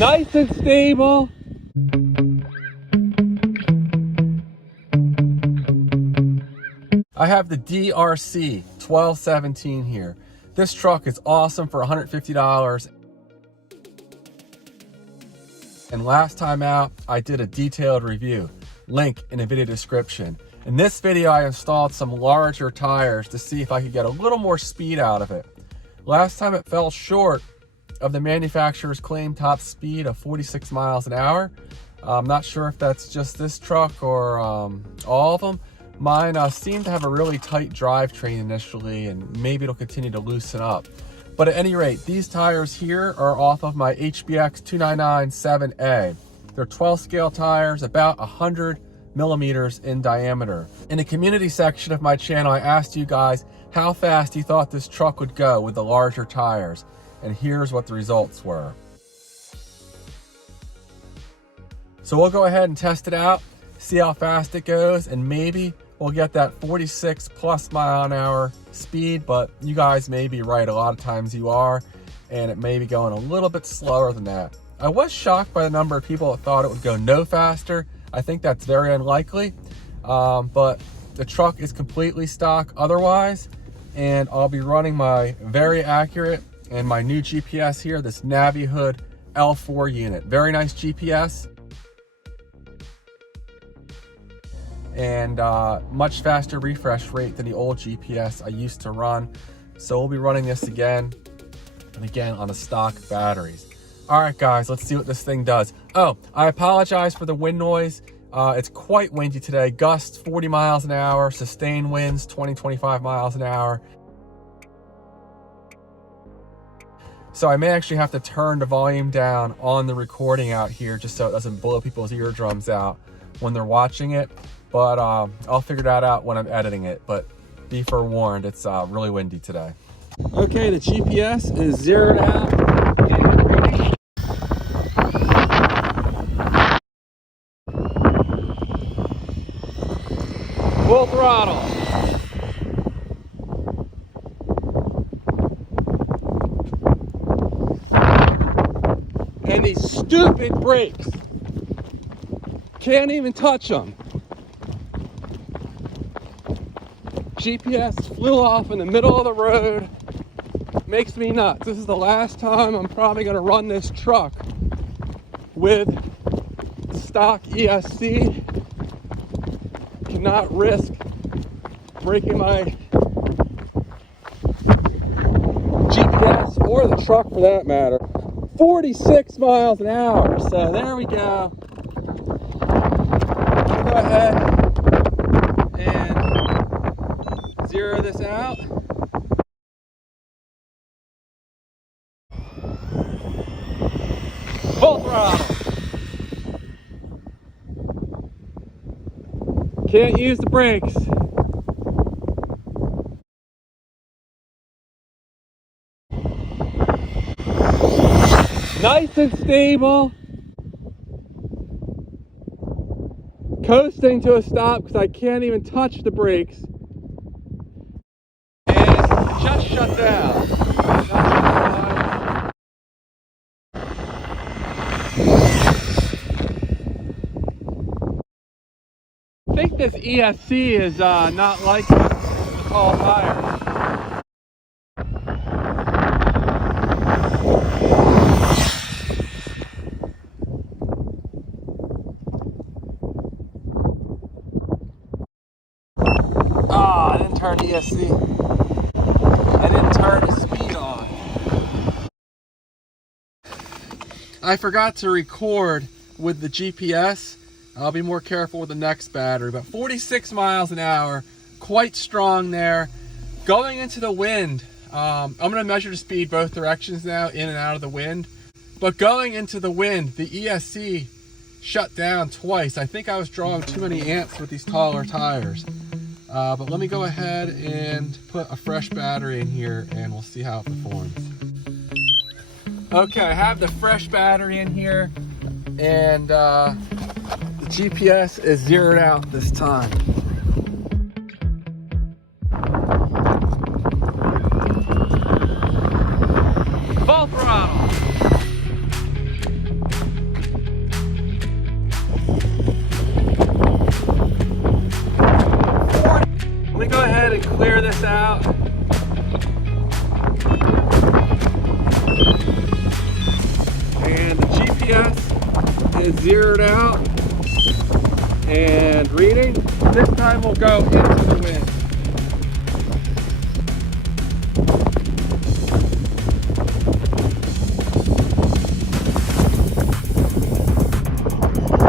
Nice and stable. I have the DeeRC 1217 here. This truck is awesome for $150. And last time out, I did a detailed review. Link in the video description. In this video, I installed some larger tires to see if I could get a little more speed out of it. Last time it fell short of the manufacturer's claimed top speed of 46 miles an hour. I'm not sure if that's just this truck or all of them. Mine seemed to have a really tight drivetrain initially, and maybe it'll continue to loosen up. But at any rate, these tires here are off of my HBX 299-7A. They're 12 scale tires, about 100 millimeters in diameter. In the community section of my channel, I asked you guys how fast you thought this truck would go with the larger tires. And here's what the results were. So we'll go ahead and test it out, see how fast it goes, and maybe we'll get that 46 plus mile an hour speed, but you guys may be right. A lot of times you are, and it may be going a little bit slower than that. I was shocked by the number of people that thought it would go no faster. I think that's very unlikely, but the truck is completely stock otherwise, and I'll be running my very accurate and my new GPS here, this NaviHood L4 unit. Very nice GPS. And much faster refresh rate than the old GPS I used to run. So we'll be running this again and again on the stock batteries. All right, guys, let's see what this thing does. Oh, I apologize for the wind noise. It's quite windy today. Gusts 40 miles an hour, sustained winds 20-25 miles an hour. So I may actually have to turn the volume down on the recording out here just so it doesn't blow people's eardrums out when they're watching it. But I'll figure that out when I'm editing it. But be forewarned, it's really windy today. Okay, the GPS is zeroed out and ready. Full throttle. And these stupid brakes. Can't even touch them. GPS flew off in the middle of the road. Makes me nuts. This is the last time I'm probably gonna run this truck with stock ESC. Cannot risk breaking my GPS or the truck for that matter. 46 miles an hour. So there we go. I'll go ahead and zero this out. Full throttle. Can't use the brakes. Nice and stable. Coasting to a stop because I can't even touch the brakes. And just shut down. I think this ESC is not like the tall tires. I didn't turn ESC. I didn't turn the speed on. I forgot to record with the GPS. I'll be more careful with the next battery, but 46 miles an hour, quite strong there. Going into the wind, I'm gonna measure the speed both directions now, in and out of the wind. But going into the wind, the ESC shut down twice. I think I was drawing too many amps with these taller tires. But let me go ahead and put a fresh battery in here and we'll see how it performs. Okay, I have the fresh battery in here and the GPS is zeroed out this time. Full throttle. is zeroed out and reading. This time we'll go into the wind.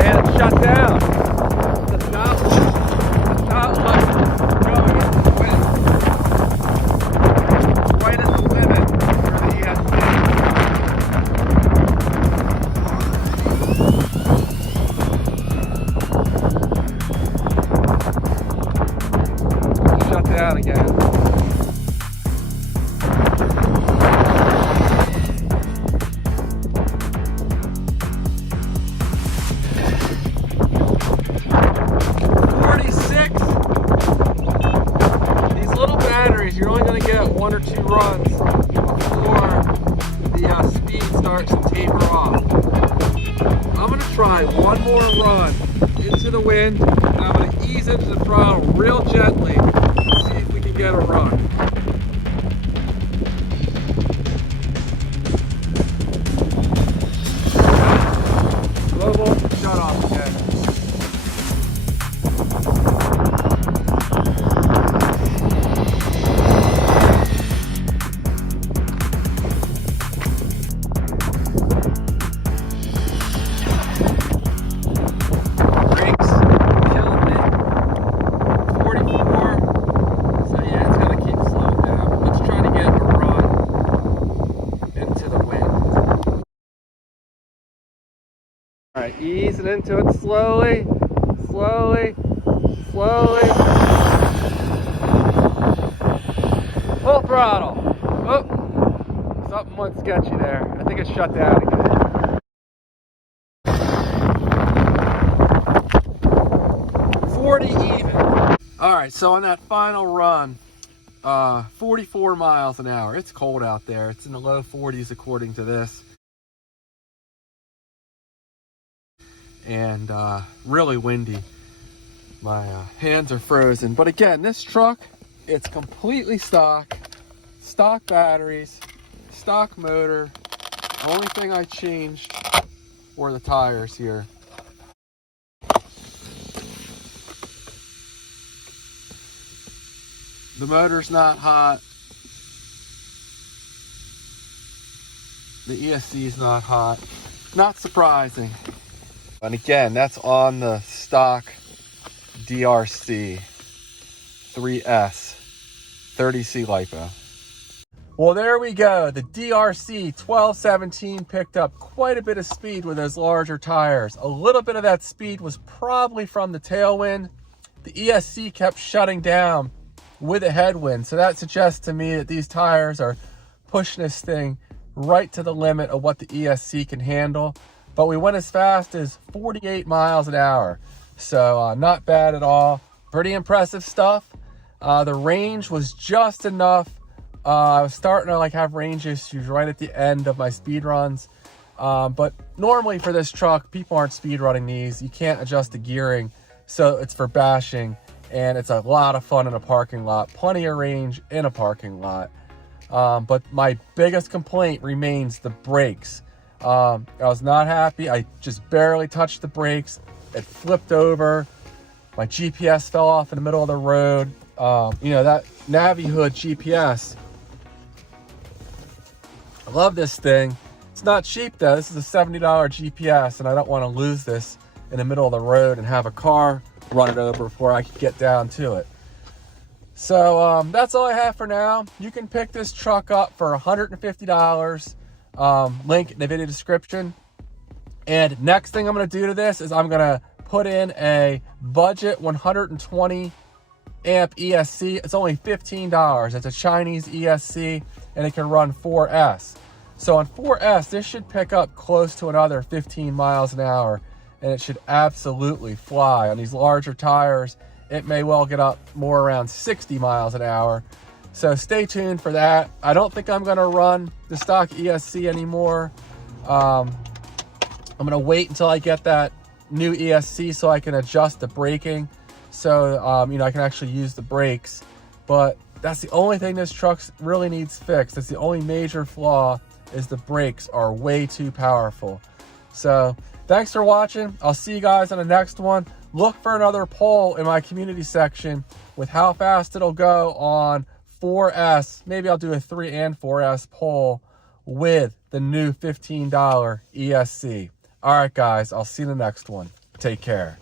And it's shut down. The stop light going into the wind. Right at the limit for the ESC. Shut down again. You're only going to get 1 or 2 runs before the speed starts to taper off. I'm going to try one more run into the wind, and I'm going to ease into the throttle real gently and see if we can get a run. Global shut off again. All right, easing into it slowly, slowly, slowly. Full throttle. Oh, something went sketchy there. I think it's shut down again. Even. All right, so on that final run, 44 miles an hour. It's cold out there. It's in the low 40s according to this. And really windy. My hands are frozen. But again, this truck, it's completely stock batteries, stock motor. The only thing I changed were the tires here. The motor's not hot. The ESC is not hot. Not surprising. And again, that's on the stock DeeRC 3S 30C LiPo. Well, there we go. The DeeRC 1217 picked up quite a bit of speed with those larger tires. A little bit of that speed was probably from the tailwind. The ESC kept shutting down with a headwind. So that suggests to me that these tires are pushing this thing right to the limit of what the ESC can handle. But we went as fast as 48 miles an hour. So not bad at all. Pretty impressive stuff. The range was just enough. I was starting to have range issues right at the end of my speed runs. But normally for this truck, people aren't speed running these. You can't adjust the gearing. So it's for bashing. And it's a lot of fun in a parking lot. Plenty of range in a parking lot. But my biggest complaint remains the brakes. I was not happy. I just barely touched the brakes. It flipped over. My GPS fell off in the middle of the road. You know, that Navihood GPS. I love this thing. It's not cheap though. This is a $70 GPS, and I don't want to lose this in the middle of the road and have a car run it over before I could get down to it. So that's all I have for now. You can pick this truck up for $150. Link in the video description. And next thing I'm going to do to this is I'm going to put in a budget 120 amp ESC. It's only $15. It's a Chinese ESC, and it can run 4S. So on 4S, this should pick up close to another 15 miles an hour, and it should absolutely fly. On these larger tires, it may well get up more around 60 miles an hour. So stay tuned for that. I don't think I'm gonna run the stock ESC anymore. I'm gonna wait until I get that new ESC so I can adjust the braking. So, you know, I can actually use the brakes. But that's the only thing this truck really needs fixed. That's the only major flaw, is the brakes are way too powerful. So Thanks for watching. I'll see you guys on the next one. Look for another poll in my community section with how fast it'll go on 4S. Maybe I'll do a 3 and 4S poll with the new $15 ESC. All right, guys, I'll see you in the next one. Take care.